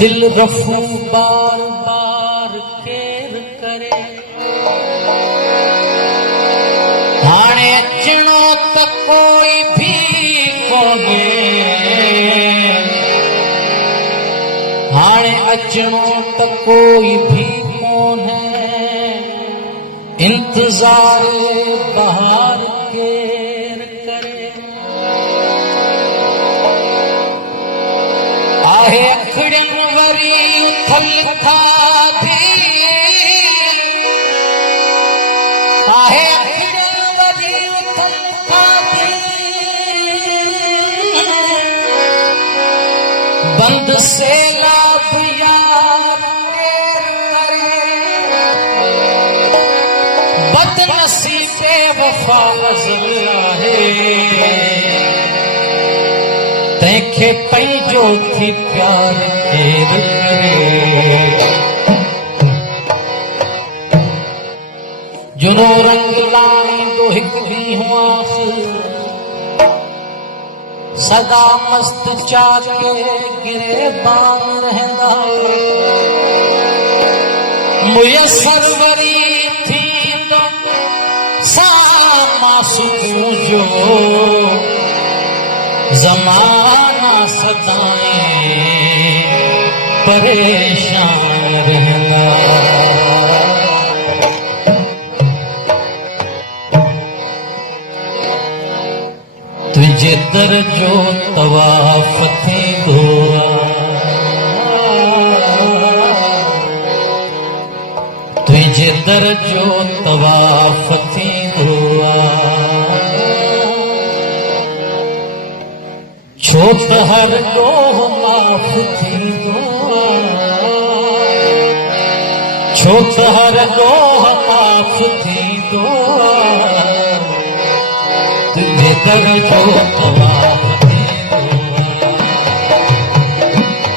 दिल रफू बार बार केर करे हाणे अचणो त कोई भी कोन्हे हाणे अचणो त कोई भी कोन्हे इंतजार बहार केर करे आहे अखड़न वरी उथल खाधी आहे अखड़न वरी उथल खाधी बंद सैलाब यार केर करे बदनसीबे वफा अज़ल आहे तंहिंखे पंहिंजो थी प्यार केर करे जुनो रंग लाईंदो हिकु ॾींहुं आख़िर सदा मस्त चाके गिरेबान रहंदा मुयसर वरी थींदो सामासूं जो ज़माना सदाएं परेशान रहंदा तुझे दर जो तवाफ थींदो तुझे दर जो तवाफ थींदो छो त हर ॾोह माफ़ थींदो छो त हर ॾोह माफ़ थींदो तुझे दर जो तवाफ थींदो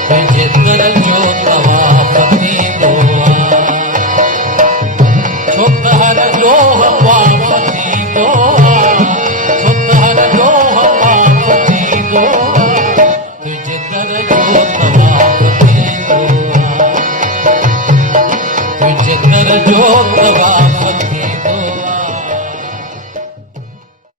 तुझे दर जो तवाफ थींदो छो त हर ॾोह माफ़ थींदो छो त हर ॾोह माफ़ थींदो तुझे दर जो तवाफ थींदो तुझे दर जो तवाफ